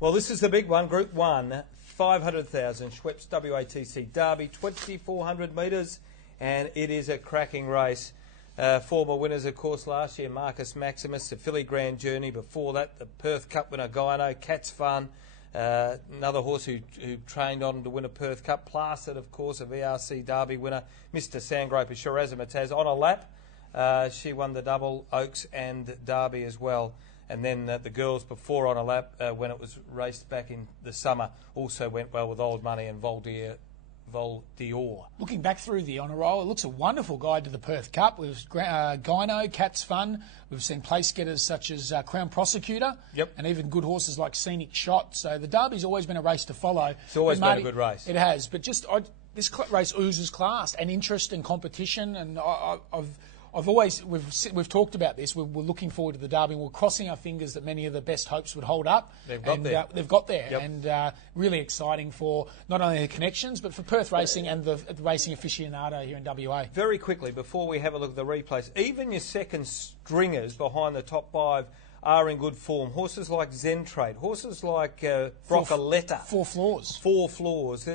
Well, this is the big one, Group 1, 500,000, Schweppes WATC Derby, 2,400 metres, and it is a cracking race. Former winners, of course, last year, Marcus Maximus, the Philly Grand Journey. Before that, the Perth Cup winner, Gyno, Cat's Fun, another horse who trained on to win a Perth Cup. Placid, of course, a VRC Derby winner, Mr. Sandgroper, Shirazamataz. On a lap, she won the Double, Oaks and Derby as well. And then the girls before On a Lap, when it was raced back in the summer, also went well with Old Money and Vol Dior. Looking back through the honour roll, it looks a wonderful guide to the Perth Cup. We've Gyno, Cat's Fun. We've seen place getters such as Crown Prosecutor, and even good horses like Scenic Shot. So the Derby's always been a race to follow. It's always been a good race. It has, but just this race oozes class and interest and competition. And we've talked about this. We're looking forward to the Derby. We're crossing our fingers that many of the best hopes would hold up. They've got there. And really exciting for not only the connections but for Perth racing and the racing aficionado here in WA. Very quickly, before we have a look at the replays, even your second stringers behind the top 5 are in good form. Horses like Zentrade, horses like Broccoletta. 4 Floors. 4 Floors.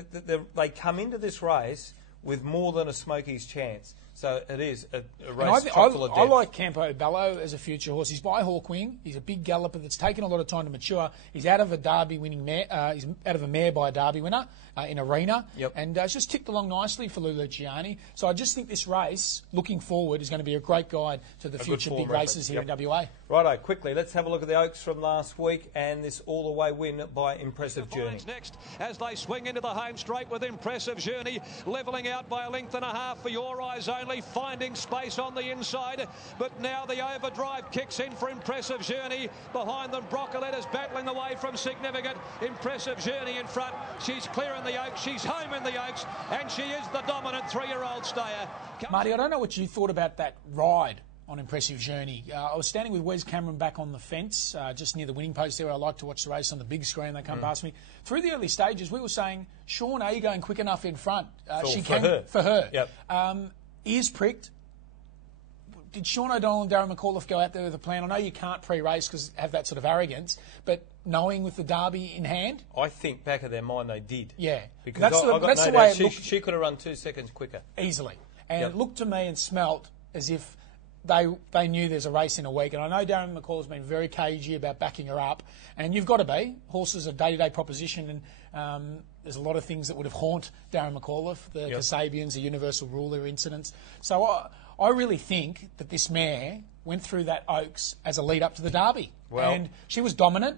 They come into this race with more than a Smokies chance. So it is a race chock full of depth. I like Campo Bello as a future horse. He's by Hawkwing. He's a big galloper that's taken a lot of time to mature. He's out of a Derby winning mare. He's out of a mare by a Derby winner in Arena. And it's just ticked along nicely for Lou Luciani. So I just think this race, looking forward, is going to be a great guide to the future big races here in WA. Righto, quickly, let's have a look at the Oaks from last week and this all-the-way win by Impressive Journey. Next, as they swing into the home straight with Impressive Journey, levelling out by a length and a half for Your Eyes Only, finding space on the inside, but now the overdrive kicks in for Impressive Journey. Behind them, Broccoletta's battling away from Significant. Impressive Journey in front. She's clear in the Oaks, she's home in the Oaks, and she is the dominant 3-year-old stayer. Marty, I don't know what you thought about that ride on Impressive Journey. I was standing with Wes Cameron back on the fence, just near the winning post there. I like to watch the race on the big screen. They come past me. Through the early stages, we were saying, Sean, are you going quick enough in front? For her. Ears pricked. Did Sean O'Donnell and Darren McAuliffe go out there with a plan? I know you can't pre-race because have that sort of arrogance, but knowing with the Derby in hand? I think back of their mind they did. Yeah. Because that's the way it looked. She could have run 2 seconds quicker. Easily. And it looked to me and smelt as if they knew there's a race in a week. And I know Darren McCall's been very cagey about backing her up. And you've got to be. Horses are a day-to-day proposition. And there's a lot of things that would have haunt Darren McAuliffe, the Kasabians, the Universal Ruler incidents. So I really think that this mare went through that Oaks as a lead-up to the Derby. And she was dominant.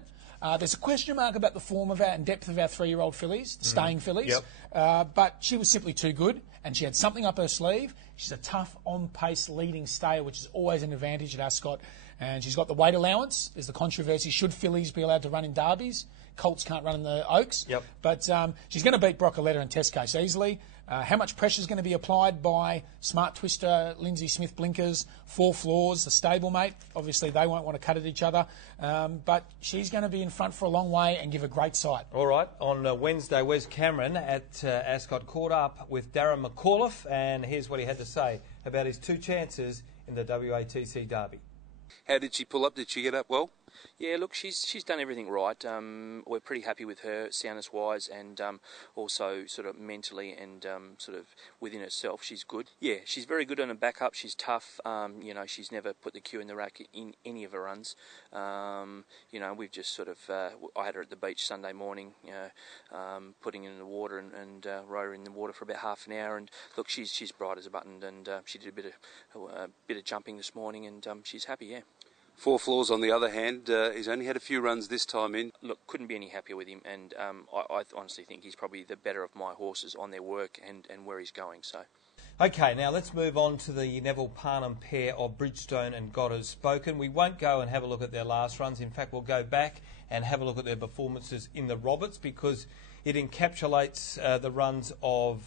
There's a question mark about the form of and depth of our 3-year-old fillies, the staying fillies. But she was simply too good, and she had something up her sleeve. She's a tough, on-pace leading stayer, which is always an advantage at Ascot. And she's got the weight allowance. There's the controversy, should fillies be allowed to run in derbies? Colts can't run in the Oaks. But she's going to beat Broccoletta and Test Case easily. How much pressure is going to be applied by Smart Twister, Lindsay Smith Blinkers, 4 Floors, the stablemate? Obviously, they won't want to cut at each other. But she's going to be in front for a long way and give a great sight. All right. On Wednesday, Wes Cameron at Ascot caught up with Darren McAuliffe, and here's what he had to say about his 2 chances in the WATC Derby. How did she pull up? Did she get up well? Yeah, look, she's done everything right. We're pretty happy with her, soundness-wise, and also sort of mentally and sort of within herself, she's good. Yeah, she's very good on her backup. She's tough. She's never put the cue in the rack in any of her runs. We've just sort of... I had her at the beach Sunday morning, putting her in the water and rode her in the water for about half an hour. And look, she's bright as a button, and she did a bit of jumping this morning, and she's happy, yeah. 4 Floors, on the other hand, he's only had a few runs this time in. Look, couldn't be any happier with him, and I honestly think he's probably the better of my horses on their work and where he's going. So, okay, now let's move on to the Neville Parnham pair of Bridgestone and God Has Spoken. We won't go and have a look at their last runs. In fact, we'll go back and have a look at their performances in the Roberts, because it encapsulates the runs of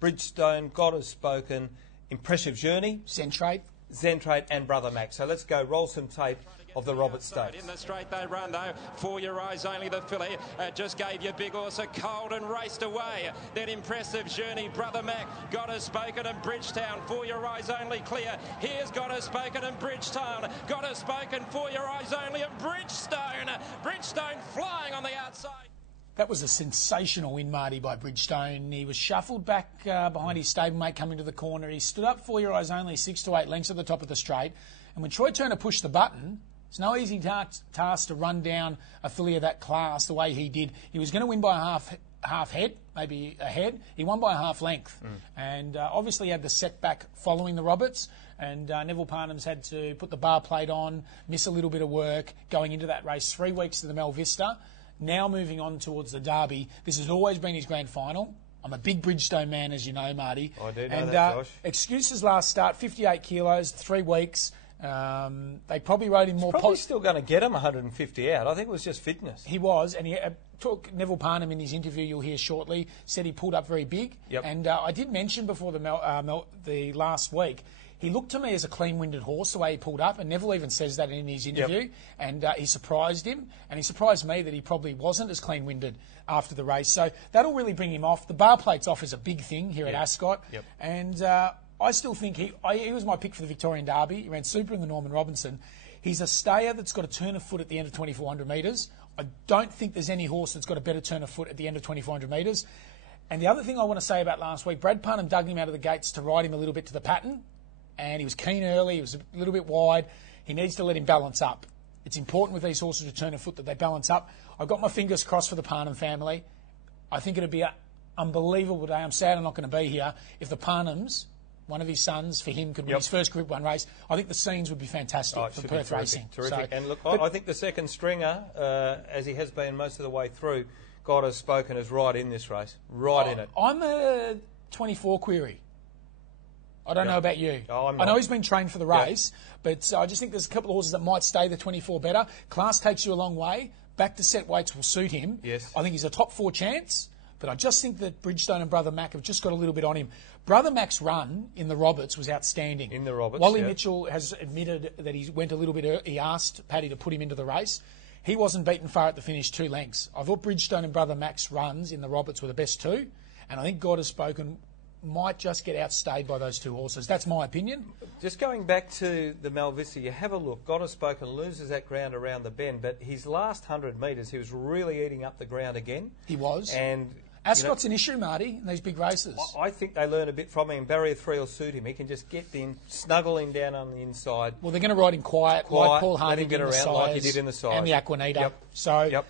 Bridgestone, God Has Spoken, Impressive Journey, Zentrade, Zentrate and Brother Mac. So let's go roll some tape of the Roberts Stakes. In the straight they run though, For Your Eyes Only, the filly, just gave you Big Horse a cold and raced away. Then Impressive Journey, Brother Mac, Got Her Spoken and Bridgetown, For Your Eyes Only clear. Here's Got Her Spoken and Bridgetown, Got Her Spoken, For Your Eyes Only and Bridgestone flying on the outside. That was a sensational win, Marty, by Bridgestone. He was shuffled back behind his stablemate coming to the corner. He stood up For Your Eyes Only 6 to 8 lengths at the top of the straight. And when Troy Turner pushed the button, it's no easy task to run down a filly of that class the way he did. He was going to win by a half head, maybe a head. He won by a half length. And obviously he had the setback following the Roberts. And Neville Parnham's had to put the bar plate on, miss a little bit of work going into that race. 3 weeks to the Mel Vista. Now moving on towards the Derby. This has always been his grand final. I'm a big Bridgestone man, as you know, Marty. I do know that, Josh. Excuses last start, 58 kilos, 3 weeks. They probably rode him more... Probably still going to get him 150 out. I think it was just fitness. He was, and he took Neville Parnham in his interview, you'll hear shortly, said he pulled up very big. Yep. And I did mention before the last week, he looked to me as a clean-winded horse, the way he pulled up, and Neville even says that in his interview, Yep. and he surprised him, and he surprised me that he probably wasn't as clean-winded after the race. So that'll really bring him off. The bar plate's off is a big thing here at Ascot, Yep. and I still think he was my pick for the Victorian Derby. He ran super in the Norman Robinson. He's a stayer that's got a turn of foot at the end of 2,400 metres. I don't think there's any horse that's got a better turn of foot at the end of 2,400 metres. And the other thing I want to say about last week, Brad Parnham dug him out of the gates to ride him a little bit to the pattern. And he was keen early, he was a little bit wide. He needs to let him balance up. It's important with these horses with turn of foot that they balance up. I've got my fingers crossed for the Parnham family. I think it'd be an unbelievable day. I'm sad I'm not going to be here. If the Parnhams, one of his sons, for him, could win his first Group 1 race, I think the scenes would be fantastic for Perth racing. Terrific. So, and look, I think the second stringer, as he has been most of the way through, God Has Spoken, is right in this race. Right in it. I'm a 24 query. I don't know about you. Oh, I'm I know not. he's been trained for the race, but I just think there's a couple of horses that might stay the 24 better. Class takes you a long way. Back to set weights will suit him. Yes. I think he's a top 4 chance, but I just think that Bridgestone and Brother Mac have just got a little bit on him. Brother Mac's run in the Roberts was outstanding. In the Roberts, Wally Mitchell has admitted that he went a little bit early. He asked Paddy to put him into the race. He wasn't beaten far at the finish, 2 lengths. I thought Bridgestone and Brother Mac's runs in the Roberts were the best 2, and I think God Has Spoken might just get outstayed by those 2 horses. That's my opinion. Just going back to the Mel Vista, you have a look. God Has Spoken loses that ground around the bend, but his last 100 metres, he was really eating up the ground again. He was. And Ascot's an issue, Marty, in these big races. I think they learn a bit from him. Barrier 3 will suit him. He can just get in, snuggle him down on the inside. Well, they're going to ride him quiet, like Paul Harvey let him get around like he did in the Sires. And the Aquanita. Yep. So,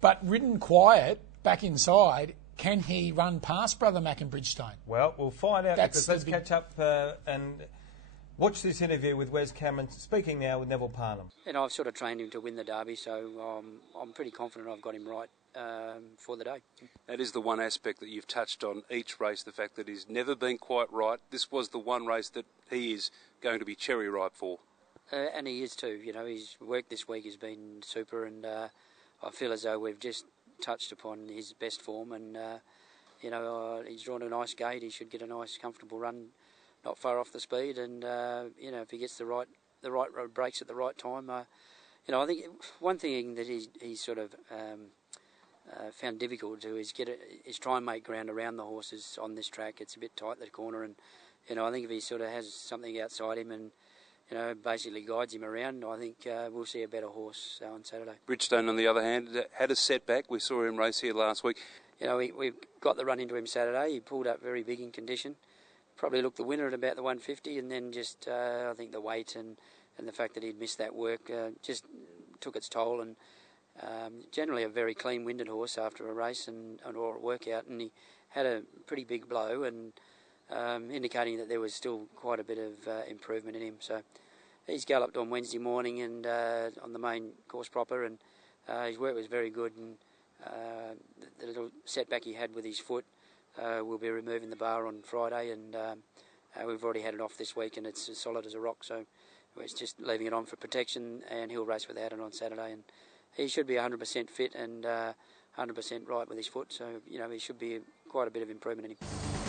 but ridden quiet, back inside, can he run past Brother Mac and Bridgestone? Well, we'll find out. That's Let's catch up and watch this interview with Wes Cameron, speaking now with Neville Parnham. And I've sort of trained him to win the Derby, so I'm pretty confident I've got him right for the day. That is the one aspect that you've touched on each race, the fact that he's never been quite right. This was the one race that he is going to be cherry ripe for. And he is too. You know, his work this week has been super, and I feel as though we've just touched upon his best form, and he's drawn a nice gate. He should get a nice, comfortable run, not far off the speed, and if he gets the right breaks at the right time, I think one thing that he's sort of found difficult to is try and make ground around the horses on this track. It's a bit tight, the corner, and I think if he sort of has something outside him and basically guides him around, I think we'll see a better horse on Saturday. Bridgestone, on the other hand, had a setback. We saw him race here last week. We've got the run into him Saturday. He pulled up very big in condition. Probably looked the winner at about the 150, and then just I think the weight and the fact that he'd missed that work just took its toll. And generally a very clean-winded horse after a race or a workout, and he had a pretty big blow, and indicating that there was still quite a bit of improvement in him. So he's galloped on Wednesday morning and on the main course proper, and his work was very good. And the little setback he had with his foot, we'll be removing the bar on Friday, and we've already had it off this week, and it's as solid as a rock. So it's just leaving it on for protection, and he'll race without it on Saturday. And he should be 100% fit and 100% right with his foot. So he should be quite a bit of improvement in him.